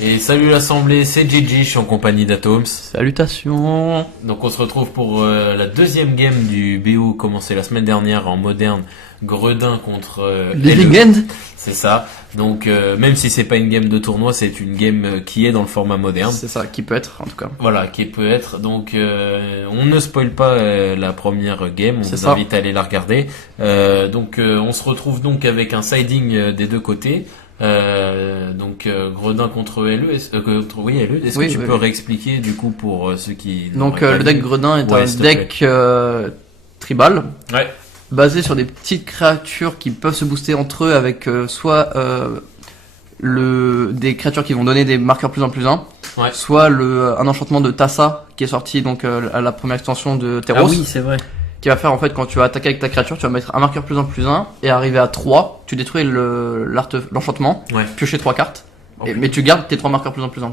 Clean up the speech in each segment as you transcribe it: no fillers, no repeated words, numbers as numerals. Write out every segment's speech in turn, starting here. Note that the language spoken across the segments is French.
Et salut l'assemblée, c'est Gigi, je suis en compagnie d'Atoms. Salutations. Donc on se retrouve pour la deuxième game du BO commencé la semaine dernière en moderne, Gredin contre Living LE. End. C'est ça. Donc même si c'est pas une game de tournoi, c'est une game qui est dans le format moderne. C'est ça, qui peut être en tout cas. Voilà, qui peut être. Donc on ne spoil pas la première game, on vous invite à aller la regarder. On se retrouve donc avec un siding des deux côtés. Gredin contre LE. LE. Est-ce que tu peux réexpliquer du coup pour ceux qui... Donc le deck Gredin est un deck tribal. Ouais. Basé sur des petites créatures qui peuvent se booster entre eux avec soit des créatures qui vont donner des marqueurs plus 1/+1, ouais. Soit un enchantement de Tassa qui est sorti donc à la première extension de Terros. Ah oui, c'est vrai. Qui va faire en fait quand tu vas attaquer avec ta créature, tu vas mettre un marqueur plus 1/+1 et arriver à 3, tu détruis l'enchantement, ouais. Piocher 3 cartes, mais tu gardes tes 3 marqueurs plus 1/+1.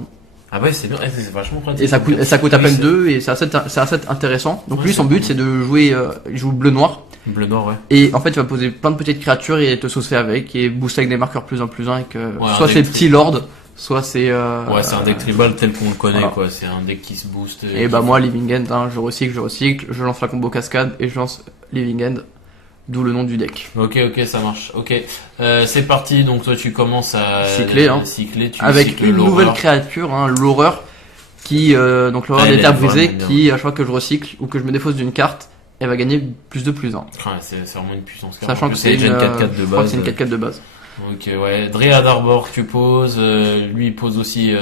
Ah ouais, c'est bien, c'est vachement pratique. Et ça coûte à peine 2 et c'est assez intéressant. Donc lui son but c'est de jouer, il joue bleu-noir. Bleu-noir, ouais. Et en fait tu vas poser plein de petites créatures et te saucer avec et booster avec des marqueurs plus 1/+1 et que soit c'est petit lord, soit c'est... ouais, c'est un deck tribal tel qu'on le connaît, voilà. Quoi. C'est un deck qui se booste. Et bah moi, Living End, hein, je recycle, je lance la combo cascade et je lance Living End, d'où le nom du deck. Ok, ça marche. Ok, c'est parti. Donc toi, tu commences à cycler, avec une nouvelle créature, hein, l'horreur, qui donc l'horreur des terres brisées, qui à chaque fois que je recycle ou que je me défausse d'une carte, elle va gagner plus 2/+1. Ouais, c'est vraiment une puissance. Sachant que c'est une 4/4 de base. C'est une 4/4 de base. Ok, ouais. Dryad Arbor, tu poses. Lui, il pose aussi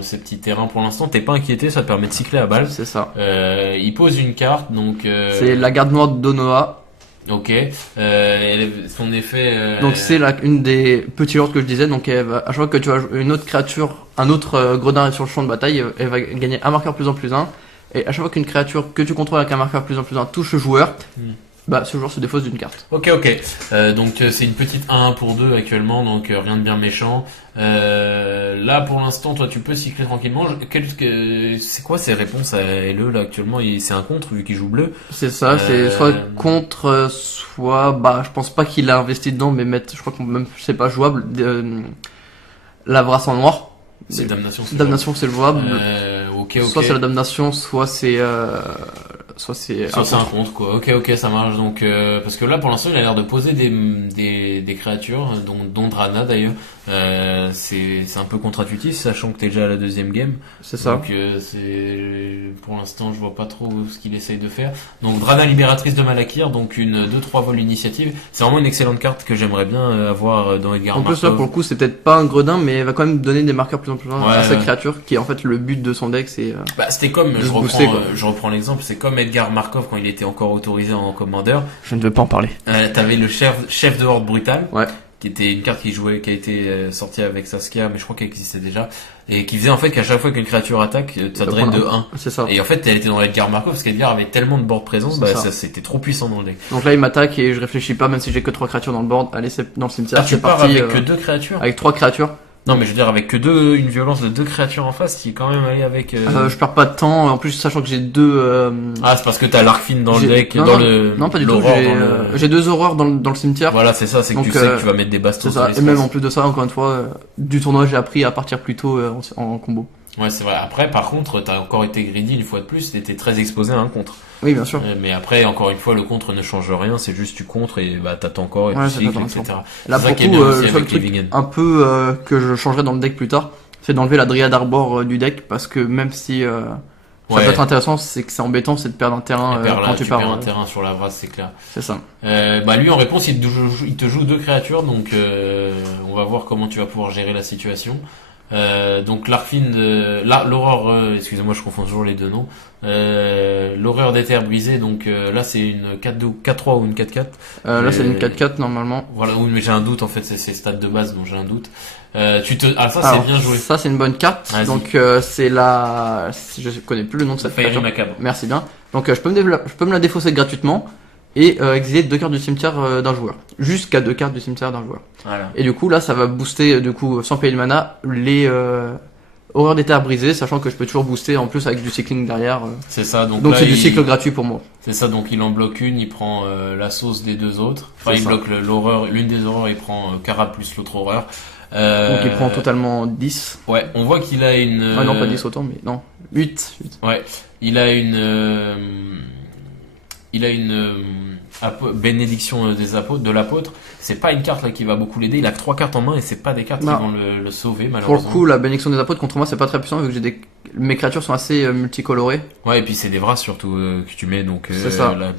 ses petits terrains. Pour l'instant, t'es pas inquiété, ça te permet de cycler à balle. C'est ça. Il pose une carte, donc. C'est la garde noire d'Onoa. Ok. Son effet. Donc c'est une des petits lords que je disais. Donc à chaque fois que tu as une autre créature, un autre gredin sur le champ de bataille, elle va gagner un marqueur plus 1/+1. Et à chaque fois qu'une créature que tu contrôles avec un marqueur plus 1/+1 touche le joueur. Bah, ce joueur se défausse d'une carte. Ok. Donc c'est une petite 1-1 pour 2 actuellement, donc rien de bien méchant. Là pour l'instant, toi tu peux cycler tranquillement. C'est quoi ses réponses à LE là actuellement? C'est un contre vu qu'il joue bleu. C'est ça, c'est soit contre, soit je pense pas qu'il a investi dedans, mais je crois qu'on même c'est pas jouable. Lavras en noir. C'est damnation. Damnation c'est jouable. Ok. Soit c'est la damnation, soit c'est un contre quoi. Ok, ça marche. Donc parce que là pour l'instant il a l'air de poser des créatures, dont Drana d'ailleurs. C'est un peu contre-intuitif sachant que t'es déjà à la deuxième game. C'est ça. Donc pour l'instant je vois pas trop ce qu'il essaye de faire. Donc Drana libératrice de Malakir, donc une 2-3 vol initiative. C'est vraiment une excellente carte que j'aimerais bien avoir dans Edgar Markov. En plus là pour le coup c'est peut-être pas un gredin, mais elle va quand même donner des marqueurs plus en plus à sa créature, qui est en fait le but de son deck, c'est c'était comme je reprends l'exemple, c'est comme Edgar Markov quand il était encore autorisé en commander. Je ne veux pas en parler. T'avais le chef de horde brutal. Ouais. Qui était une carte qui a été sortie avec Saskia, mais je crois qu'elle existait déjà, et qui faisait en fait qu'à chaque fois qu'une créature attaque, ça draine de 1. C'est ça. Et en fait, elle était dans Edgar Markov, parce qu'Edgar avait tellement de board présence, ça c'était trop puissant dans le deck. Donc là, il m'attaque et je réfléchis pas, même si j'ai que 3 créatures dans le board. Allez, c'est dans le cimetière. Ah, tu pars avec que 2 créatures? Avec 3 créatures. Non, mais je veux dire, avec que une violence de 2 créatures en face, tu es quand même allé avec... je perds pas de temps, en plus, sachant que j'ai 2... Ah, c'est parce que t'as l'Arcfin dans le deck, non, pas du tout, j'ai 2 horreurs dans le cimetière. Voilà, c'est ça, c'est que tu sais que tu vas mettre des bastos. C'est ça, et même en plus de ça, encore une fois, du tournoi, j'ai appris à partir plus tôt en combo. Ouais, c'est vrai. Après, par contre, t'as encore été greedy une fois de plus, t'étais très exposé à un contre. Oui, bien sûr. Mais après, encore une fois, le contre ne change rien, c'est juste tu contres et t'attends encore et tu cycles, etc. Là, pour le coup, le seul truc un peu que je changerai dans le deck plus tard, c'est d'enlever la Dryad Arbor du deck, parce que même si ça peut être intéressant, c'est que c'est embêtant, c'est de perdre un terrain quand tu perds un terrain sur la vase, c'est clair. C'est ça. Lui, en réponse, il te joue 2 créatures, donc on va voir comment tu vas pouvoir gérer la situation. Donc l'horreur, excusez-moi, je confonds toujours les deux noms. L'horreur des terres brisées, donc là c'est une 4-3 ou une 4-4. Là c'est une 4-4 normalement. Voilà, oui, mais j'ai un doute en fait, c'est stats de base, donc j'ai un doute. C'est bien joué. Ça c'est une bonne carte. Vas-y. Donc c'est je connais plus le nom de cette Fairy créature. Macabre. Merci bien. Donc je peux me la défausser gratuitement et exiler 2 cartes du cimetière d'un joueur, jusqu'à 2 cartes du cimetière d'un joueur. Voilà. Et du coup là ça va booster sans payer le mana les horreurs des terres brisées, sachant que je peux toujours booster en plus avec du cycling derrière. C'est ça, donc là, c'est du cycle gratuit pour moi. C'est ça, donc il en bloque une, il prend la sauce des 2 autres. Enfin, il bloque l'une des horreurs, il prend Kara plus l'autre horreur. Donc il prend totalement 10. Ouais, on voit qu'il a une... Ah non, pas 10 autant, mais non. 8. Ouais, il a une... bénédiction des apôtres, de l'apôtre. C'est pas une carte là qui va beaucoup l'aider. Il a que 3 cartes en main et c'est pas des cartes qui vont le sauver Pour malheureusement. le coup, la bénédiction des apôtres contre moi c'est pas très puissant vu que mes créatures sont assez multicolorées. Ouais, et puis c'est des vras surtout que tu mets, donc C'est ça. la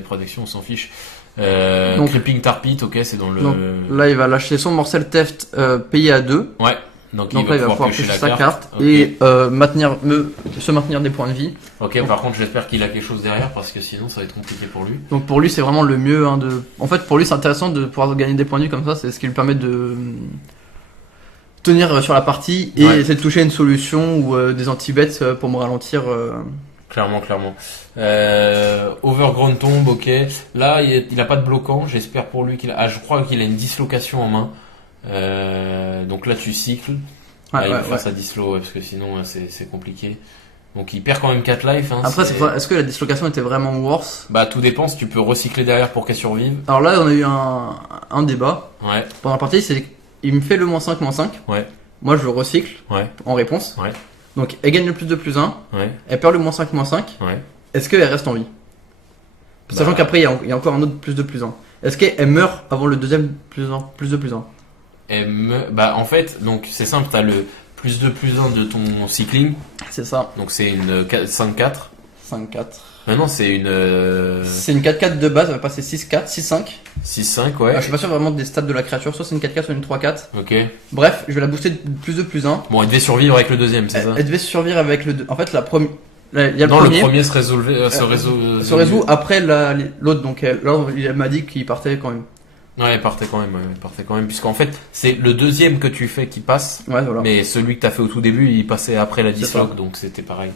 protection on s'en fiche. Donc- Creeping Tarpit, ok, c'est dans le... Donc là il va lâcher son Morcel Theft payé à 2. Ouais, donc Donc là il va pouvoir piocher piocher la sa carte Ok. et se maintenir des points de vie. Ok, par contre j'espère qu'il a quelque chose derrière parce que sinon ça va être compliqué pour lui. Donc pour lui c'est vraiment le mieux En fait pour lui c'est intéressant de pouvoir gagner des points de vie comme ça, c'est ce qui lui permet de tenir sur la partie et Ouais. essayer de toucher une solution ou des anti-bêtes pour me ralentir. Clairement. Overgrown Tomb, ok. Là, il a pas de bloquant. J'espère pour lui je crois qu'il a une dislocation en main. Donc là, tu cycles. Là, il va faire sa dislo, ouais, parce que sinon, c'est compliqué. Donc il perd quand même 4 life. Hein, Après est-ce que la dislocation était vraiment worse? Bah, tout dépend. Si tu peux recycler derrière pour qu'elle survive. Alors là on a eu un débat Ouais, pendant la partie, il me fait le -5/-5. ouais, Moi je le recycle ouais, en réponse. Ouais. Donc elle gagne le +2/+1, ouais, elle perd le -5/-5. ouais. Est-ce qu'elle reste en vie? Sachant Bah. qu'après il y a encore un autre +2/+1. Est-ce qu'elle meurt avant le deuxième +2/+1? Bah, en fait, donc c'est simple. T'as le +2/+1 de ton cycling. C'est ça. Donc c'est une 5-4. 5-4. Maintenant, c'est une C'est une 4-4 de base, elle va passer 6-4, 6-5. 6-5, ouais. Je suis pas sûr vraiment des stats de la créature, soit c'est une 4-4, soit une 3-4. Ok. Bref, je vais la booster de +2/+1. Bon, elle devait survivre avec le deuxième, c'est ça? Elle devait survivre avec en fait, la première. Il y a le Non, premier. le premier se résout. Après l'autre, donc là il m'a dit qu'il partait quand même. Ouais, il partait quand même. Puisqu'en fait, c'est le deuxième que tu fais qui passe. Ouais, voilà. Mais celui que t'as fait au tout début, il passait après la C'est disloc, ça. donc c'était pareil.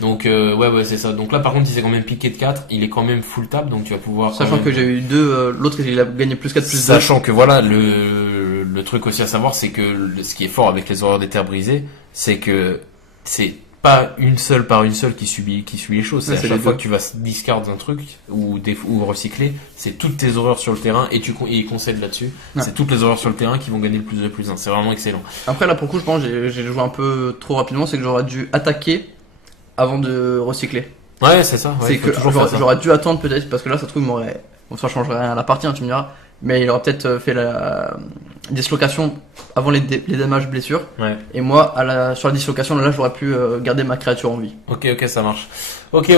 Donc, ouais, c'est ça. Donc là, par contre, il s'est quand même piqué de 4. Il est quand même full tap, donc tu vas pouvoir. Sachant que j'ai eu 2, l'autre il a gagné +4, +2. Sachant que voilà, le truc aussi à savoir, c'est que ce qui est fort avec les horreurs des terres brisées, c'est que c'est pas une seule par une seule qui subit les choses. C'est Ouais, à c'est chaque les fois deux. que tu vas discard un truc ou recycler, c'est toutes tes horreurs sur le terrain et il concède là-dessus. Ouais. C'est toutes les horreurs sur le terrain qui vont gagner le +2/+1. C'est vraiment excellent. Après là pour le coup je pense que j'ai joué un peu trop rapidement, c'est que j'aurais dû attaquer avant de recycler. Ouais, c'est ça. Ouais, C'est faut que toujours faire ça. j'aurais dû attendre peut-être parce que là ça trouve m'aurait. Bon, ça changerait rien à la partie, hein, tu me diras. Mais il aurait peut-être fait la dislocation avant les dommages blessures. Ouais. Et moi sur la dislocation là j'aurais pu garder ma créature en vie. Ok, ça marche. Ok.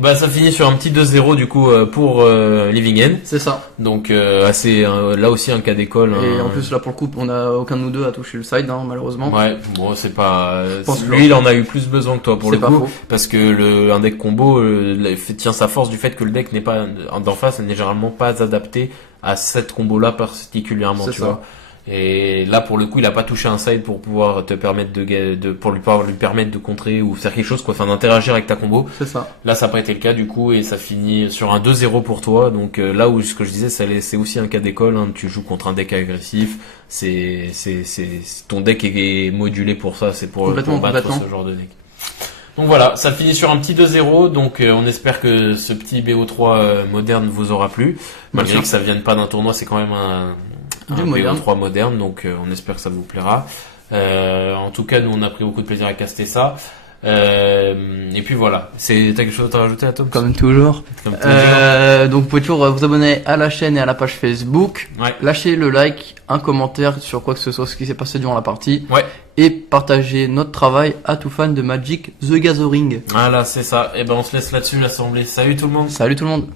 Bah, ça finit sur un petit 2-0 du coup pour Living End. C'est ça. Donc assez là aussi un cas d'école. Et hein. en plus là pour le coup on a aucun de nous deux à toucher le side hein, malheureusement. Ouais, bon, c'est pas. pense que Lui, il en a eu plus besoin que toi pour C'est le pas coup, faux. parce que un deck combo tient sa force du fait que le deck n'est pas d'en face n'est généralement pas adapté à cette combo-là particulièrement, C'est tu ça. vois. Et là, pour le coup, il a pas touché un side pour pouvoir te permettre pour lui permettre de contrer ou faire quelque chose, quoi, enfin d'interagir avec ta combo. C'est ça. Là, ça n'a pas été le cas du coup, et ça finit sur un 2-0 pour toi. Donc là où ce que je disais, c'est aussi un cas d'école. Hein, tu joues contre un deck agressif. Ton deck est modulé pour ça. C'est pour battre Complètement. ce genre de deck. Donc voilà, ça finit sur un petit 2-0. Donc on espère que ce petit BO3 moderne vous aura plu, malgré sûr. que ça vienne pas d'un tournoi. C'est quand même un moderne. BO3 moderne. Donc on espère que ça vous plaira. En tout cas, nous on a pris beaucoup de plaisir à caster ça. Et puis voilà. T'as quelque chose à rajouter à Tom? Comme toujours. Comme toujours. Donc vous pouvez toujours vous abonner à la chaîne et à la page Facebook. Ouais. Lâchez le like, un commentaire sur quoi que ce soit, ce qui s'est passé durant la partie. Ouais. Et partagez notre travail à tout fan de Magic the Gathering. Voilà, c'est ça. Et ben on se laisse là-dessus l'assemblée. Salut tout le monde. Salut tout le monde.